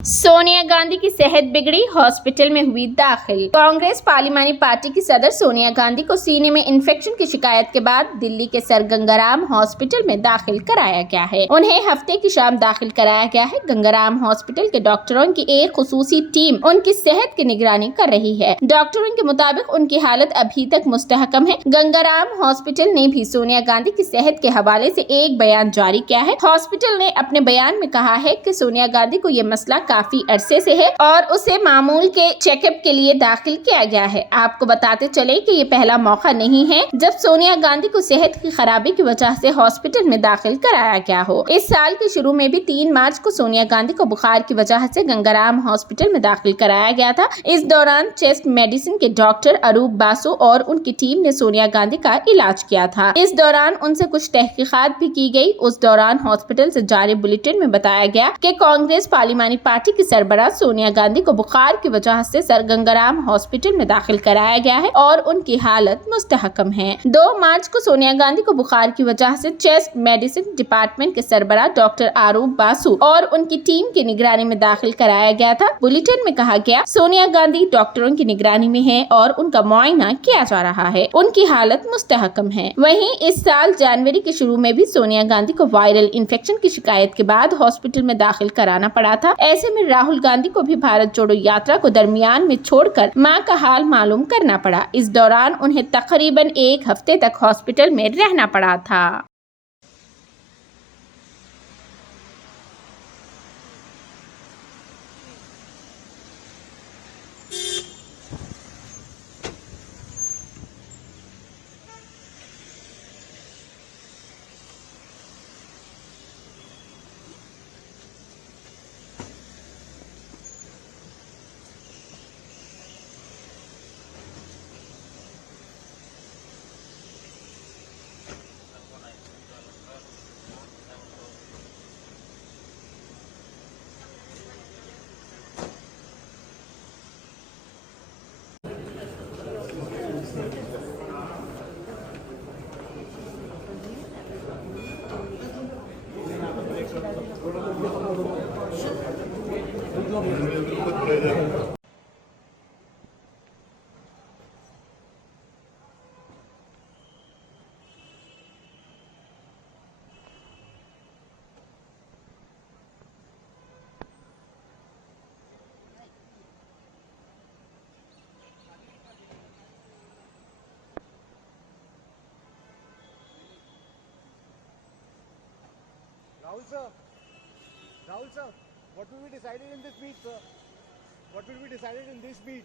सोनिया गांधी की सेहत बिगड़ी, हॉस्पिटल में हुई दाखिल। कांग्रेस पार्लिमानी पार्टी की सदर सोनिया गांधी को सीने में इन्फेक्शन की शिकायत के बाद दिल्ली के सर गंगाराम हॉस्पिटल में दाखिल कराया गया है। उन्हें हफ्ते की शाम दाखिल कराया गया है। गंगाराम हॉस्पिटल के डॉक्टरों की एक खुसूसी टीम उनकी सेहत की निगरानी कर रही है। डॉक्टरों के मुताबिक उनकी हालत अभी तक मुस्तहकम है। गंगाराम हॉस्पिटल ने भी सोनिया गांधी की सेहत के हवाले से एक बयान जारी किया है। हॉस्पिटल ने अपने बयान में कहा है कि सोनिया गांधी को ये मसला काफी अरसे से है और उसे मामूल के चेकअप के लिए दाखिल किया गया है। आपको बताते चले कि ये पहला मौका नहीं है जब सोनिया गांधी को सेहत की खराबी की वजह से हॉस्पिटल में दाखिल कराया गया हो। इस साल के शुरू में भी 3 मार्च को सोनिया गांधी को बुखार की वजह से गंगाराम हॉस्पिटल में दाखिल कराया गया था। इस दौरान चेस्ट मेडिसिन के डॉक्टर अरूप बासु और उनकी टीम ने सोनिया गांधी का इलाज किया था। इस दौरान उनसे कुछ तहकीकात भी की गई। उस दौरान हॉस्पिटल से जारी बुलेटिन में बताया गया कि कांग्रेस पार्लिमानी पार्टी की सरबराह सोनिया गांधी को बुखार की वजह से सर गंगाराम हॉस्पिटल में दाखिल कराया गया है और उनकी हालत मुस्तहकम है। 2 मार्च को सोनिया गांधी को बुखार की वजह से चेस्ट मेडिसिन डिपार्टमेंट के सरबराह डॉक्टर अरूप बासु और उनकी टीम की निगरानी में दाखिल कराया गया था। बुलेटिन में कहा गया, सोनिया गांधी डॉक्टरों की निगरानी में है और उनका मुआयना किया जा रहा है। उनकी हालत मुस्तहकम है। वहीं इस साल जनवरी के शुरू में भी सोनिया गांधी को वायरल इन्फेक्शन की शिकायत के बाद हॉस्पिटल में दाखिल कराना पड़ा था। ऐसे में राहुल गांधी को भी भारत जोड़ो यात्रा को दरमियान में छोड़कर मां का हाल मालूम करना पड़ा। इस दौरान उन्हें तकरीबन 1 हफ्ते तक हॉस्पिटल में रहना पड़ा था। Rahul sir, what will be decided in this meet, sir? What will be decided in this meet?